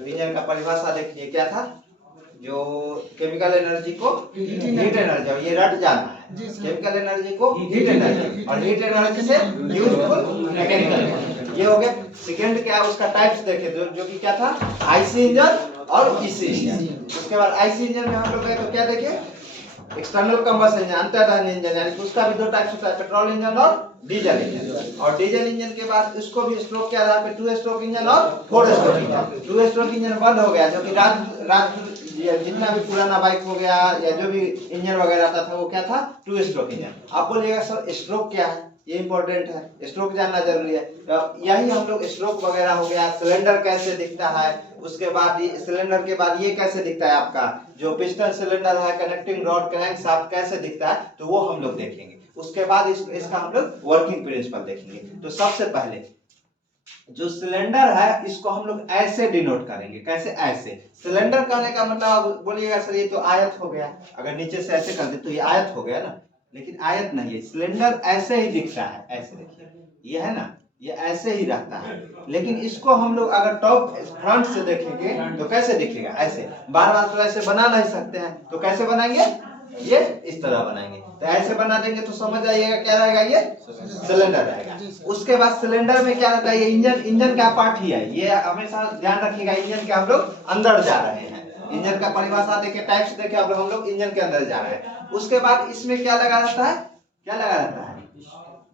तो इंजन का परिभाषा देखिए क्या था, जो केमिकल एनर्जी को हीट एनर्जी, और ये रट जाना है, केमिकल एनर्जी को हीट एनर्जी, और हीट एनर्जी से यूजफुल मैकेनिकल, ये हो गया। सेकंड क्या उसका टाइप्स देखे जो कि क्या था, आईसी इंजन और ईसी इंजन। उसके बाद आईसी इंजन में हम लोग गए तो क्या देखे, एक्सटर्नल कंबशन इंजन, अंतर्दहन इंजन, यानी कि उसका भी दो टाइप्स होता है, पेट्रोल इंजन और डीजल इंजन। और डीजल इंजन के बाद उसको भी स्ट्रोक क्या रहा है, 2 स्ट्रोक इंजन और 4 स्ट्रोक इंजन। 2 स्ट्रोक इंजन बंद हो गया, जो कि राज जितना भी पुराना बाइक हो गया या जो भी इंजन वगैरह आता था वो क्या था, 2 स्ट्रोक इंजन। आप बोलिएगा सर स्ट्रोक क्या है, ये इंपॉर्टेंट है, स्ट्रोक जानना जरूरी है। तो यही हम लोग स्ट्रोक वगैरह हो गया, सिलेंडर कैसे दिखता है, उसके बाद सिलेंडर के बाद ये कैसे दिखता है आपका जो पिस्टन सिलेंडर है, कनेक्टिंग रॉड, क्रैंक शाफ्ट कैसे दिखता है, तो वो हम लोग देखेंगे। उसके बाद इसका हम लोग वर्किंग प्रिंसिपल देखेंगे। तो सबसे पहले जो सिलेंडर है इसको हम लोग ऐसे डिनोट करेंगे, कैसे, ऐसे। सिलेंडर कहने का मतलब बोलिएगा सर ये तो आयत हो गया, अगर नीचे से ऐसे कर दे तो ये आयत हो गया ना, लेकिन आयत नहीं है, सिलेंडर ऐसे ही दिखता है, ऐसे देखिए ये है ना, ये ऐसे ही रहता है। लेकिन इसको हम लोग अगर टॉप फ्रंट से देखेंगे तो कैसे दिखेगा, ऐसे। बार बार तो ऐसे बना नहीं सकते हैं, तो कैसे बनाएंगे, ये इस तरह बनाएंगे। तो ऐसे बना देंगे तो समझ आइएगा क्या रहेगा, ये सिलेंडर रहेगा। उसके बाद सिलेंडर में क्या रहता है, ये इंजन का पार्ट ही है, ये हमेशा ध्यान रखिएगा, इंजन के हम लोग अंदर जा रहे हैं। इंजन का परिभाषा देखे, टाइप्स देखे, अब हम लोग इंजन के अंदर जा रहे हैं। उसके बाद इसमें क्या लगा रहता है, क्या लगा रहता है,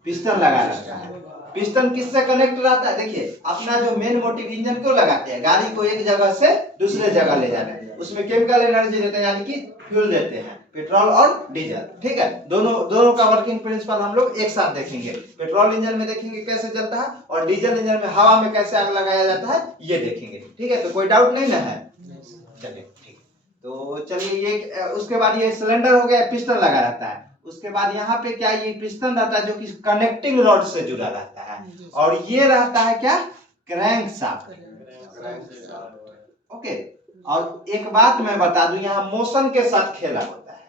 पिस्टन लगा रहता है। पिस्टन किससे कनेक्ट रहता है, देखिए अपना जो मेन मोटिव, इंजन क्यों लगाते हैं, गाड़ी को एक जगह से दूसरे जगह ले जाना है, उसमें केमिकल एनर्जी देते हैं, यानी कि फ्यूल देते हैं, पेट्रोल और डीजल। ठीक है, दोनों का वर्किंग प्रिंसिपल हम लोग एक साथ देखेंगे। पेट्रोल इंजन में देखेंगे कैसे चलता है, और डीजल इंजन में हवा में कैसे आग लगाया जाता है, ये देखेंगे। ठीक है, तो कोई डाउट नहीं ना है, चलिए ठीक। तो चलिए ये उसके बाद ये सिलेंडर हो गया, पिस्टन लगा रहता है। उसके बाद यहाँ पे क्या, ये पिस्टन रहता है जो कि कनेक्टिंग रॉड से जुड़ा रहता है, और ये रहता है क्या, क्रैंक शाफ्ट। ओके, और एक बात मैं बता दूं, यहाँ मोशन के साथ खेला होता है,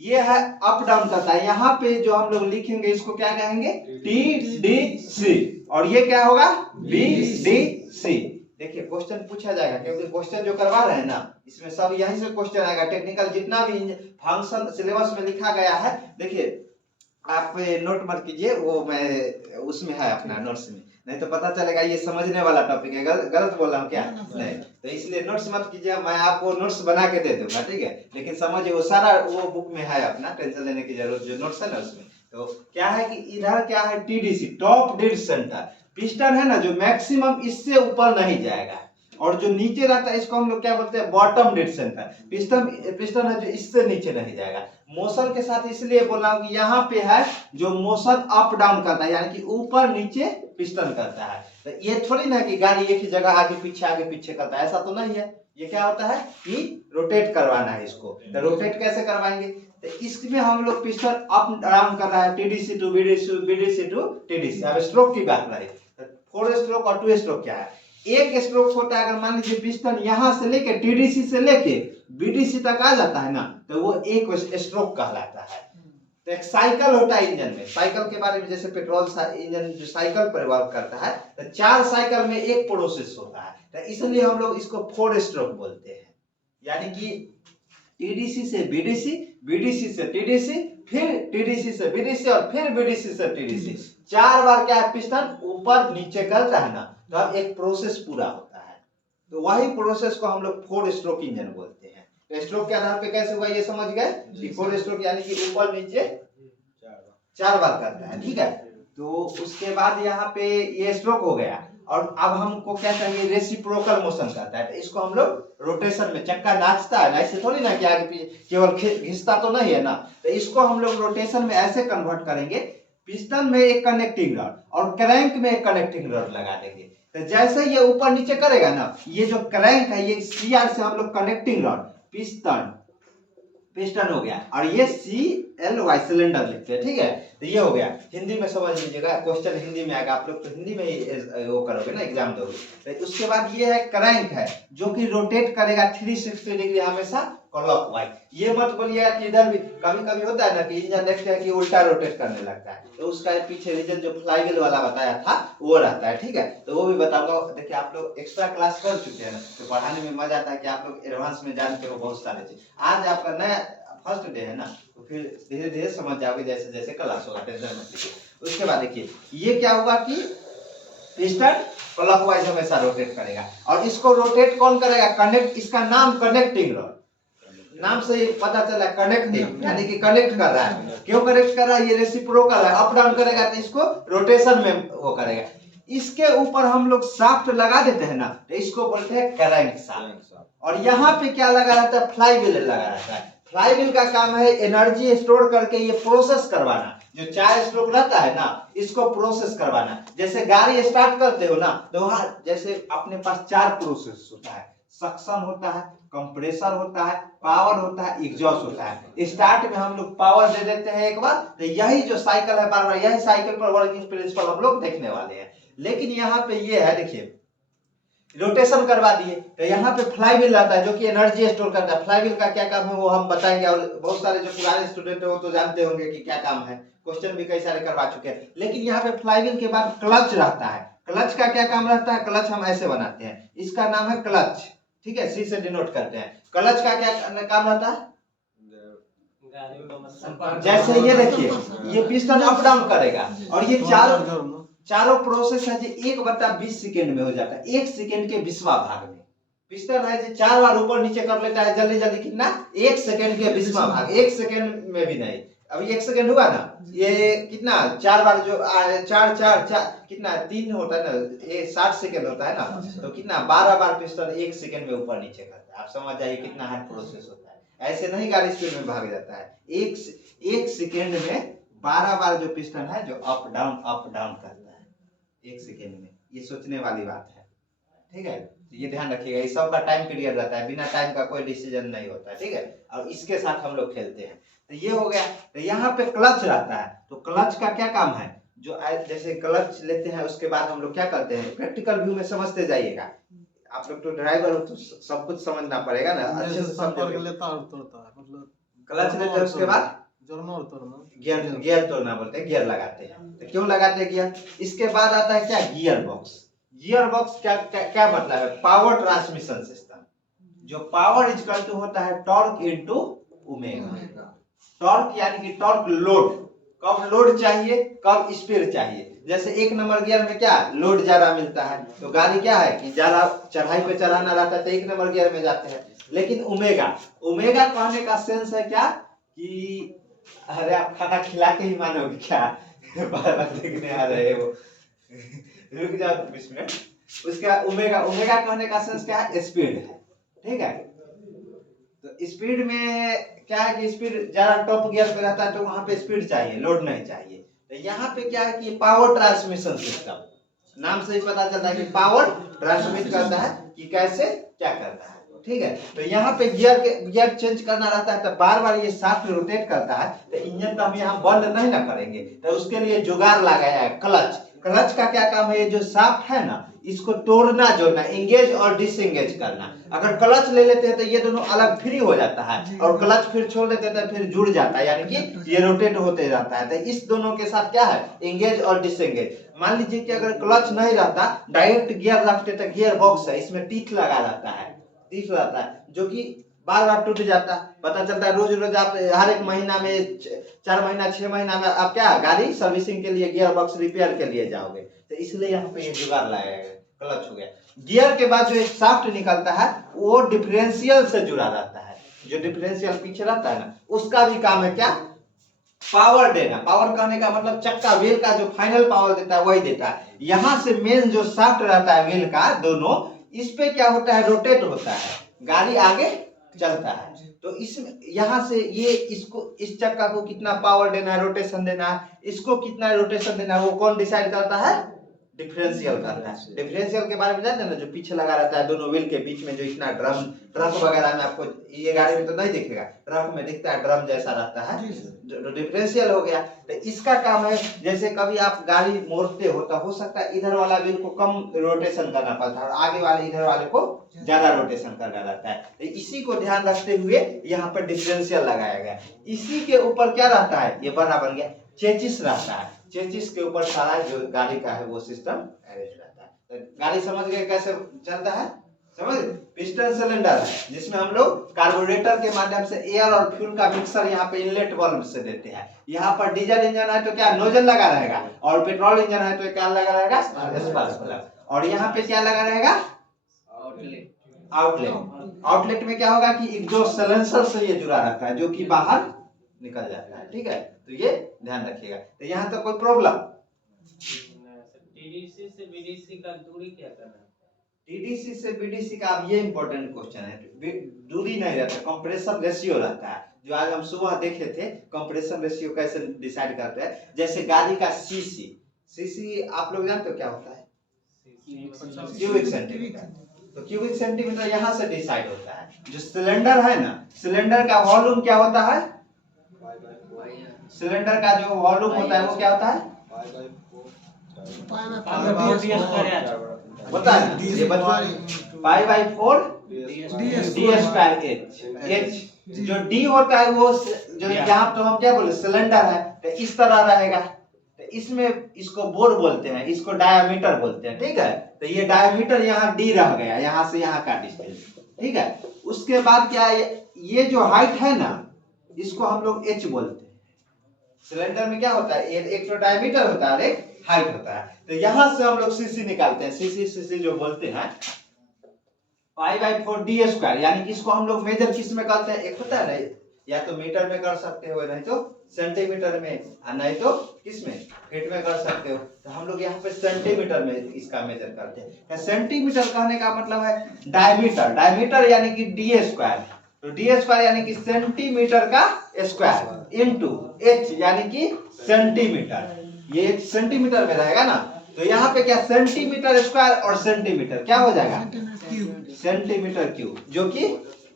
ये है अप डाउन करता है। यहाँ पे जो हम लोग लिखेंगे इसको क्या कहेंगे, TDC, और ये क्या होगा, BDC। देखिए क्वेश्चन पूछा जाएगा, क्योंकि क्वेश्चन जो करवा रहे हैं ना इसमें सब यहीं से क्वेश्चन आएगा। टेक्निकल जितना भी फंक्शन सिलेबस में लिखा गया है, देखिए आप नोट मत कीजिए, वो मैं उसमें है अपना नोट्स में, नहीं तो पता चलेगा ये समझने वाला टॉपिक है, गलत बोल रहा हूँ क्या, नहीं। तो इसलिए नोट्स मत कीजिए, मैं आपको नोट्स बना के दे दूंगा, ठीक है, लेकिन समझिए वो सारा वो बुक में है अपना, टेंशन लेने की जरूरत, जो नोट्स है ना उसमें। तो क्या है कि इधर क्या है, TDC, top dead centre. Piston है ना जो मैक्सिमम इससे ऊपर नहीं जाएगा, और जो नीचे रहता है इसको हम लोग क्या बोलते हैं, बॉटम डेड सेंटर। पिस्टन है जो इससे नीचे नहीं जाएगा। मोशन के साथ इसलिए बोल रहा हूं कि यहाँ पे है जो मोशन अप डाउन करता है, यानी कि ऊपर नीचे पिस्टन करता है। तो ये थोड़ी ना कि गाड़ी एक ही जगह आगे पीछे करता है, ऐसा तो नहीं है। ये क्या होता है कि रोटेट करवाना है इसको। तो रोटेट कैसे करवाएंगे, तो इसमें हम लोग पिस्टन अप डाउन कर रहा है, TDC to BDC, BDC to TDC। अब स्ट्रोक की बात रही, 4 स्ट्रोक और 2 स्ट्रोक क्या है, एक स्ट्रोक होता है, अगर मान लीजिए पिस्टन यहां से लेके TDC से लेके BDC तक आ जाता है ना, तो वो एक स्ट्रोक कहलाता है। तो एक साइकिल होता है इंजन में, साइकिल के बारे में, जैसे पेट्रोल इंजन जो साइकिल पर वर्क करता है, तो 4 साइकिल में एक प्रोसेस होता है, तो इसलिए हम लोग इसको 4 स्ट्रोक बोलते हैं। यानी कि TDC से BDC, BDC से TDC, फिर TDC से BDC, और फिर BDC से TDC, 4 बार क्या है, पिस्टन ऊपर नीचे करता है ना, तो अब एक प्रोसेस पूरा होता है। तो वही प्रोसेस को हम लोग 4 स्ट्रोक इंजन बोलते हैं। तो स्ट्रोक के आधार पे कैसे हुआ ये समझ गए कि 4 स्ट्रोक यानी कि ऊपर नीचे 4 बार करता है, ठीक है। तो उसके बाद यहाँ पे ये स्ट्रोक हो गया, और अब हमको क्या चाहिए, रेसिप्रोकल मोशन करता है। तो इसको हम लोग रोटेशन में, चक्का नाचता है ना, ऐसे थोड़ी ना कि आगे पीछे केवल घिसता तो नहीं है ना, तो इसको हम लोग रोटेशन में ऐसे कन्वर्ट करेंगे, पिस्टन में एक कनेक्टिंग रॉड और क्रैंक में एक कनेक्टिंग रॉड लगा देंगे। तो जैसे ये ऊपर नीचे करेगा ना, ये जो क्रैंक है ये CR से हम लोग कनेक्टिंग रॉड, पिस्टन हो गया, और ये CLY सिलेंडर लिखते हैं, ठीक है। तो ये हो गया, हिंदी में समझ लीजिएगा, क्वेश्चन हिंदी में आएगा, आप लोग तो हिंदी में ही वो करोगे ना, एग्जाम दोगे। तो उसके बाद ये है क्रैंक है, जो कि रोटेट करेगा 360 डिग्री हमेशा क्लॉकवाइज। ये मत बोलिएगा कि इधर भी, कभी कभी होता है ना कि इंजन देखते हैं कि उल्टा रोटेट करने लगता है, तो उसका पीछे रीजन जो फ्लाईव्हील वाला बताया था वो रहता है, ठीक है। तो वो भी बताऊंगा। देखिए आप लोग एक्स्ट्रा क्लास कर चुके हैं ना, तो पढ़ाने में मजा आता है कि आप लोग एडवांस में जानते हो बहुत सारे चीज। आज आपका नया फर्स्ट डे है ना, तो फिर धीरे धीरे समझ जाओगे जैसे जैसे क्लास होगा, टेंशन मत लीजिए। उसके बाद देखिए ये क्या होगा कि पिस्टन क्लॉकवाइज हमेशा रोटेट करेगा, और इसको रोटेट कौन करेगा? कनेक्ट, इसका नाम कनेक्टिंग रॉड, नाम से ही पता चला कनेक्टिंग, यानी कि कनेक्ट कर रहा है। क्यों कनेक्ट कर रहा है? ये रेसिप्रोकल है, अप डाउन करेगा तो इसको रोटेशन में वो करेगा। इसके ऊपर हम लोग शाफ्ट लगा देते हैं ना, तो इसको बोलते हैं क्रैंक शाफ्ट। और यहाँ पे क्या लगा रहता है? फ्लाईव्हील लगा रहता है। फ्लाईव्हील का काम है एनर्जी स्टोर करके ये प्रोसेस करवाना, जो 4 स्ट्रोक रहता है ना, इसको प्रोसेस करवाना। जैसे गाड़ी स्टार्ट करते हो ना, तो वहां जैसे अपने पास 4 प्रोसेस होता है, सक्शन होता है, कंप्रेसर होता है, पावर होता है, एग्जॉस्ट होता है। स्टार्ट में हम लोग पावर दे देते हैं एक बार, तो यही जो साइकिल है बार बार यही साइकिल पर वर्किंग प्रिंसिपल हम लोग देखने वाले हैं। लेकिन यहाँ पे ये है, देखिए रोटेशन करवा दिए, तो यहाँ पे फ्लाईव्हील आता है जो कि एनर्जी स्टोर करता है। फ्लाईव्हील का क्या काम है वो हम बताएंगे, और बहुत सारे जो पुराने स्टूडेंट है वो तो जानते होंगे कि क्या काम है, क्वेश्चन भी कई सारे करवा चुके हैं। लेकिन यहाँ पे फ्लाईव्हील के बाद क्लच रहता है। क्लच का क्या काम रहता है? क्लच हम ऐसे बनाते हैं, इसका नाम है क्लच, ठीक है, सी से डिनोट करते हैं। क्लच का क्या काम रहता है? जैसे ये देखिए, ये पिस्टन अप डाउन करेगा, और ये चारों प्रोसेस है जो 1/20 सेकेंड में हो जाता है, 1 सेकेंड के 20वां भाग में। पिस्टन है जो 4 बार ऊपर नीचे कर लेता है जल्दी जल्दी, कितना? 1 सेकेंड के 20वां भाग, 1 सेकेंड में भी नहीं। अभी 1 सेकेंड हुआ ना, ये कितना 4 बार जो 4 4 4 कितना 3 होता है ना, ये 60 सेकेंड होता है ना, तो कितना 12 बार पिस्टन 1 सेकेंड में ऊपर नीचे करता है। आप समझ जाइए कितना हार्ड प्रोसेस होता है। ऐसे नहीं गाड़ी स्पीड में भाग जाता है, 1 सेकेंड में 12 बार जो पिस्टन है जो अप डाउन करता है 1 सेकेंड में। ये सोचने वाली बात है, ठीक है। ये ध्यान रखिएगा, इस सब का टाइम पीरियड रहता है, बिना टाइम का कोई डिसीजन नहीं होता है, ठीक है। और इसके साथ हम लोग खेलते हैं। तो ये हो गया। तो यहाँ पे क्लच रहता है, तो क्लच का क्या काम है? जो जैसे क्लच लेते हैं उसके बाद हम लोग क्या करते हैं, प्रैक्टिकल व्यू में समझते जाइएगा। आप लोग तो ड्राइवर हो तो सब कुछ समझना पड़ेगा ना, अच्छे से समझोगे। क्लच लेते हैं उसके बाद गियर तोड़ना बोलते हैं, गियर लगाते हैं। तो क्यों लगाते हैं गियर? इसके बाद आता है क्या? Gear box. गियर बॉक्स क्या मतलब है? Power transmission system. जो पावर इक्वल टू होता है टॉर्क इनटू ओमेगा। टॉर्क यानी कि टॉर्क लोड, कब लोड चाहिए, कब स्पीड चाहिए। जैसे 1 नंबर गियर में क्या लोड ज्यादा मिलता है, तो गाड़ी क्या है कि ज्यादा चढ़ाई पे चढ़ाना रहता है तो 1 नंबर गियर में जाते हैं। लेकिन ओमेगा कहने का सेंस है क्या कि अरे आप खाना खिला के ही मानोगे क्या? बार बार देखने आ रहे हो रुक जाओ 20 मिनट। उसका ओमेगा कहने का सेंस क्या है? स्पीड है, ठीक है। तो स्पीड में क्या है कि स्पीड ज्यादा टॉप गियर पे रहता है तो वहां पे स्पीड चाहिए, लोड नहीं चाहिए। तो यहाँ पे क्या है कि पावर ट्रांसमिशन सिस्टम, नाम से ही पता चलता है कि पावर ट्रांसमिट करता है कि कैसे क्या करता है, ठीक है। तो यहाँ पे गियर चेंज करना रहता है, तो बार बार ये शाफ्ट रोटेट करता है, तो इंजन का हम यहाँ बंद नहीं ना करेंगे, तो उसके लिए जुगाड़ लगाया है क्लच। क्लच का क्या काम है? ये जो शाफ्ट है ना, इसको तोड़ना जोड़ना, एंगेज और डिसएंगेज करना। अगर क्लच ले लेते हैं तो ये दोनों अलग फ्री हो जाता है, और क्लच फिर छोड़ देते हैं तो फिर जुड़ जाता है, यानी कि ये रोटेट होते जाता है। तो इस दोनों के साथ क्या है? एंगेज और डिसएंगेज। मान लीजिए कि अगर क्लच नहीं रहता, डायरेक्ट गियर रखते तो गियर बॉक्स है, इसमें टीथ लगा रहता है, टीथ रहता है जो कि बार बार टूट जाता। पता चलता है रोज रोज आप हर एक महीना में 4 महीना 6 महीना में आप क्या गाड़ी सर्विसिंग के लिए गियर बॉक्स रिपेयर के लिए जाओगे, तो इसलिए यहाँ पे ये जुगाड़ लाया गया, क्लच हो गया। गियर के बाद जो एक शाफ्ट निकलता है वो डिफरेंशियल से जुड़ा रहता है, जो डिफरेंशियल पीछे रहता है ना, उसका भी काम है क्या? पावर देना। पावर कहने का मतलब चक्का व्हील का जो फाइनल पावर देता है वही देता है। यहाँ से मेन जो शाफ्ट रहता है व्हील का दोनों, इस पे क्या होता है? रोटेट होता है, गाड़ी आगे चलता है। तो इसमें यहाँ से ये इसको, इस चक्का को कितना पावर देना है, रोटेशन देना है, इसको कितना रोटेशन देना है, वो कौन डिसाइड करता है? डिफरेंशियल करता है। डिफरेंशियल के बारे में जानते हैं ना, जो पीछे लगा रहता है दोनों व्हील के बीच में, जो इतना ड्रम ट्रक वगैरह में आपको ये गाड़ी में तो नहीं दिखेगा, ट्रक में दिखता है ड्रम जैसा रहता है, जो डिफरेंशियल हो गया। तो इसका काम है, जैसे कभी आप गाड़ी मोड़ते हो तो हो सकता है इधर वाला व्हील को कम रोटेशन करना पड़ता है और आगे वाले इधर वाले को ज्यादा रोटेशन करना रहता है। तो इसी को ध्यान रखते हुए यहाँ पर डिफरेंशियल लगाया गया। इसी के ऊपर क्या रहता है, ये बन गया चेचिस रहता है। चेचिस के ऊपर सारा जो गाड़ी का है वो सिस्टम अरेंज रहता है। तो गाड़ी समझ गए कैसे चलता है, समझ? पिस्टन सिलेंडर है जिसमें हम लोग कार्बोरेटर के माध्यम से एयर और फ्यूल का मिक्सर यहाँ पे इनलेट वाल्व से देते हैं। यहाँ पर डीजल इंजन है तो क्या नोजल लगा रहेगा, और पेट्रोल इंजन है तो क्या लगा रहेगा, स्पार्क प्लग। और यहाँ पे क्या लगा रहेगा, आउटलेट। आउटलेट में क्या होगा कि एग्जॉस्ट सिलेंसर से ये जुड़ा रहता है जो कि बाहर निकल जाता है। ठीक है, तो ये ध्यान रखिएगा। तो यहाँ तो कोई प्रॉब्लम, टीडीसी से बीडीसी का दूरी क्या करना है? टीडीसी से बीडीसी का अब ये इंपॉर्टेंट क्वेश्चन है। दूरी नहीं रहता, कंप्रेशन रेशियो रहता है। जो आज हम सुबह देखे थे कंप्रेशन रेशियो कैसे डिसाइड करते हैं। जैसे गाड़ी का सीसी, सीसी आप लोग जानते हो क्या होता है, क्यूबिक सेंटीमीटर। तो क्यूबिक सेंटीमीटर यहाँ से डिसाइड होता है। जो सिलेंडर है ना, सिलेंडर का वॉल्यूम क्या होता है, सिलेंडर का जो वॉल्यूम होता है वो क्या होता है, होता है ना, ये pi by 4 D square H. जो डी होता है वो जो यहाँ तो हम क्या बोले सिलेंडर है, तो इस तरह रहेगा। तो इसमें इसको बोर बोलते हैं, इसको डायामीटर बोलते हैं। ठीक है, तो ये डायामीटर यहाँ डी रह गया, यहाँ से यहाँ का डिस्टेंस। ठीक है, उसके बाद क्या है, ये जो हाइट है ना इसको हम लोग एच बोलते हैं। सिलेंडर में क्या होता है, एक तो डायमीटर होता है और एक हाइट होता है। तो यहां से हम लोग सीसी निकालते हैं, सीसी जो बोलते हैं पाई बाई 4 डी स्क्वायर। यानी कि इसको हम लोग मेजर किस में करते हैं, एक होता है ना, या तो मीटर में कर सकते हो, नहीं तो सेंटीमीटर में, नहीं तो किस में, फीट में कर सकते हो। तो हम लोग यहाँ पे सेंटीमीटर में इसका मेजर करते हैं। सेंटीमीटर कहने का मतलब है डायमीटर, डायमीटर यानी कि डी स्क्वायर। तो डी स्क्वायर यानी कि सेंटीमीटर का स्क्वायर इनटू एच यानी कि सेंटीमीटर। ये सेंटीमीटर में रहेगा ना, तो यहाँ पे क्या सेंटीमीटर स्क्वायर और सेंटीमीटर क्या हो जाएगा, सेंटीमीटर क्यूब, जो कि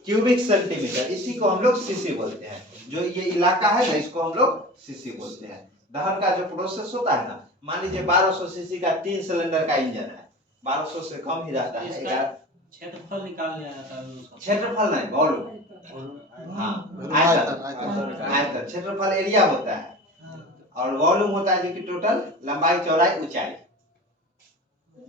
क्यूबिक सेंटीमीटर। इसी को हम लोग सीसी बोलते हैं। जो ये इलाका है ना इसको हम लोग सीसी बोलते हैं। दहन का जो प्रोसेस होता है ना, मान लीजिए 1200 सीसी का 3 सिलेंडर का इंजन है, 1200 से कम ही रहता है। क्षेत्रफल निकाल लिया जाता है, क्षेत्रफल नहीं, वॉल्यूम। हाँ, आयतन क्षेत्रफल एरिया होता है, और वॉल्यूम होता है जो कि टोटल लंबाई चौड़ाई ऊंचाई।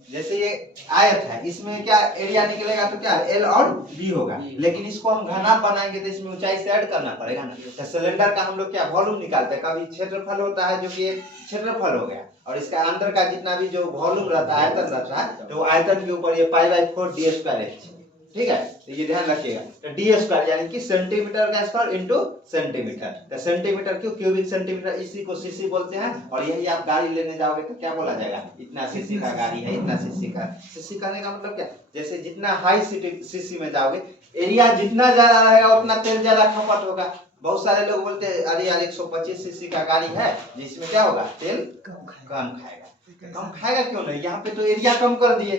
जैसे ये आयत है, इसमें क्या एरिया निकलेगा तो क्या एल और बी होगा, लेकिन इसको हम घना बनाएंगे तो इसमें ऊंचाई से ऐड करना पड़ेगा ना। तो सिलेंडर का हम लोग क्या वॉल्यूम निकालते हैं, कभी क्षेत्रफल होता है जो कि क्षेत्रफल हो गया, और इसका अंदर का जितना भी जो वॉल्यूम रहता है, आयतन रहता है, तो आयतन के ऊपर ये pi by 4 D square H. ठीक है, तो ये ध्यान रखिएगा। तो डी स्क्वायर यानी कि सेंटीमीटर का स्क्वायर इनटू सेंटीमीटर। तो सेंटीमीटर क्यों, क्यूबिक सेंटीमीटर, इसी को सीसी बोलते हैं। और यही आप गाड़ी लेने जाओगे तो क्या बोला जाएगा, इतना सीसी का गाड़ी है, इतना सीसी का। सीसी करने का मतलब क्या, जैसे जितना हाई सीसी में जाओगे, एरिया जितना ज्यादा रहेगा उतना तेल ज्यादा खपत होगा। बहुत सारे लोग बोलते हैं अरे यार 125 सीसी का गाड़ी है जिसमें क्या होगा, तेल कम खाएगा। कम खाएगा क्यों नहीं, यहाँ पे तो एरिया कम कर दिए।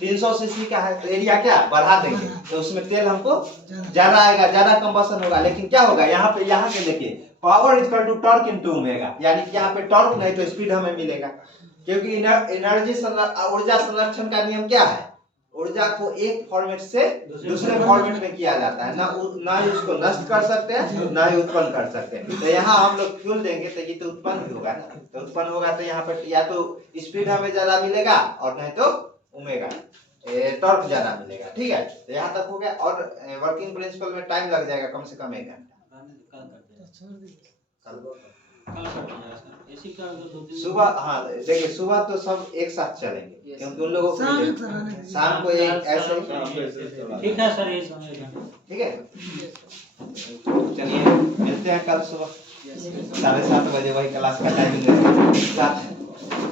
300 सीसी का है तो एरिया क्या बढ़ा देंगे, तो उसमें तेल हमको ज्यादा आएगा, ज्यादा कंबसन होगा। लेकिन क्या होगा, यहाँ पे यहाँ के देखिए power equal to torque into omega, यानी कि यहाँ पे टॉर्क नहीं तो स्पीड हमें मिलेगा। क्योंकि एनर्जी ऊर्जा संरक्षण का नियम क्या है, ऊर्जा को एक फॉर्मेट से दूसरे फॉर्मेट में किया जाता है, ना ही उसको नष्ट कर सकते हैं ना ही उत्पन्न कर सकते हैं। तो यहाँ हम लोग फ्यूल देंगे तो ये तो उत्पन्न भी होगा, तो उत्पन्न होगा तो यहाँ पर या तो स्पीड हमें ज्यादा मिलेगा और नहीं तो ओमेगा टॉर्क ज्यादा मिलेगा। ठीक है, तो यहाँ तक हो गया। और वर्किंग प्रिंसिपल में टाइम लग जाएगा कम से कम 1 घंटा सुबह। हाँ देखिए, सुबह तो सब एक साथ चलेंगे क्योंकि उन लोगों को शाम को एक ऐसे। ठीक है सर, ये समझ। ठीक है, चलिए मिलते हैं कल सुबह 7:30 बजे, वही क्लास का टाइमिंग है 7।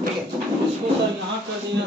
ठीक है, इसको सर यहाँ कर दिया।